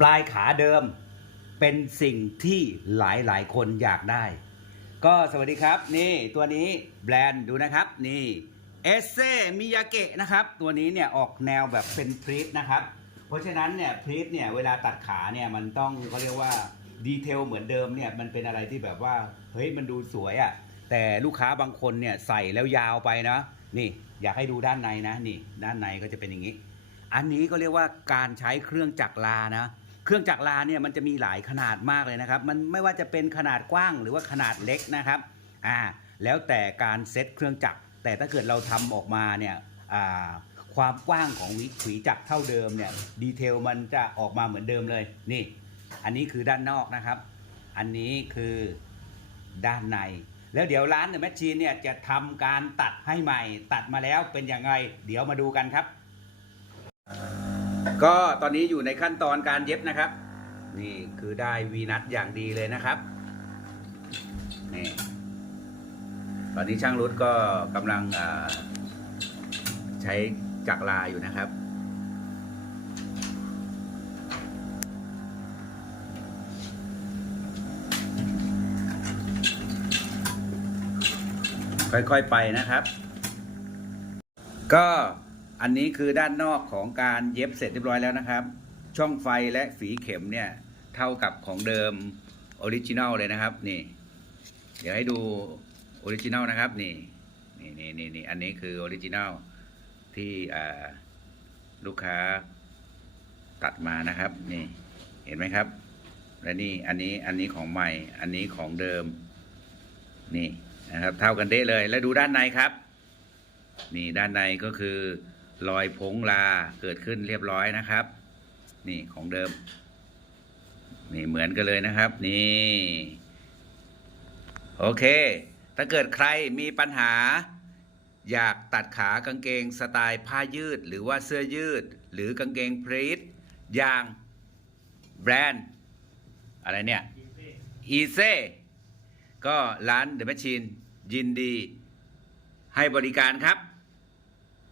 ปลายขาเดิมเป็นสิ่งที่หลายหลายคนอยากได้ ก็สวัสดีครับนี่ตัวนี้แบรนด์ดูนะครับนี่เอเซมิยาเกะนะครับ ตัวนี้เนี่ยออกแนวแบบเป็นพรีตนะครับ เพราะฉะนั้นเนี่ยพรีตเนี่ยเวลาตัดขาเนี่ยมันต้องเขาเรียกว่าดีเทลเหมือนเดิมเนี่ยมันเป็นอะไรที่แบบว่าเฮ้ยมันดูสวยอะ่ะแต่ลูกค้าบางคนเนี่ยใส่แล้วยาวไปนะนี่อยากให้ดูด้านในนะนี่ด้านในก็จะเป็นอย่างนี้ อันนี้ก็เรียกว่าการใช้เครื่องจักรลานะ เครื่องจักรลาเนี่ยมันจะมีหลายขนาดมากเลยนะครับ มันไม่ว่าจะเป็นขนาดกว้างหรือว่าขนาดเล็กนะครับอ่าแล้วแต่การเซตเครื่องจักร แต่ถ้าเกิดเราทำออกมาเนี่ยอ่าความกว้างของวิถีจักรเท่าเดิมเนี่ยดีเทลมันจะออกมาเหมือนเดิมเลยนี่ อันนี้คือด้านนอกนะครับ อันนี้คือด้านในแล้วเดี๋ยวร้านเดอะแมชชีนเนี่ยจะทำการตัดให้ใหม่ ตัดมาแล้วเป็นยังไงเดี๋ยวมาดูกันครับ ก็ตอนนี้อยู่ในขั้นตอนการเย็บนะครับ นี่คือได้วีนัทอย่างดีเลยนะครับนี่ตอนนี้ช่างรุดก็กำลังใช้จักรลาอยู่นะครับค่อยๆไปนะครับ ก็ อันนี้คือด้านนอกของการเย็บเสร็จเรียบร้อยแล้วนะครับ ช่องไฟและฝีเข็มเนี่ยเท่ากับของเดิมออริจินัลเลยนะครับนี่ เดี๋ยวให้ดูออริจินัลนะครับนี่นี่นี่นี่นี่อันนี้คือออริจินัลที่ลูกค้าตัดมานะครับนี่เห็นไหมครับ และนี่อันนี้อันนี้ของใหม่ อันนี้ของเดิม นี่นะครับ เท่ากันเด้เลยแล้วดูด้านในครับ นี่ด้านในก็คือ รอยผงลาเกิดขึ้นเรียบร้อยนะครับ นี่ของเดิม นี่เหมือนกันเลยนะครับ นี่ โอเค ถ้าเกิดใครมีปัญหา อยากตัดขากางเกงสไตล์ผ้ายืด หรือว่าเสื้อยืด หรือกางเกงพรีทอย่างแบรนด์ อะไรเนี่ย อีเซ่ก็ร้านเดอะแมชชีนยินดีให้บริการครับ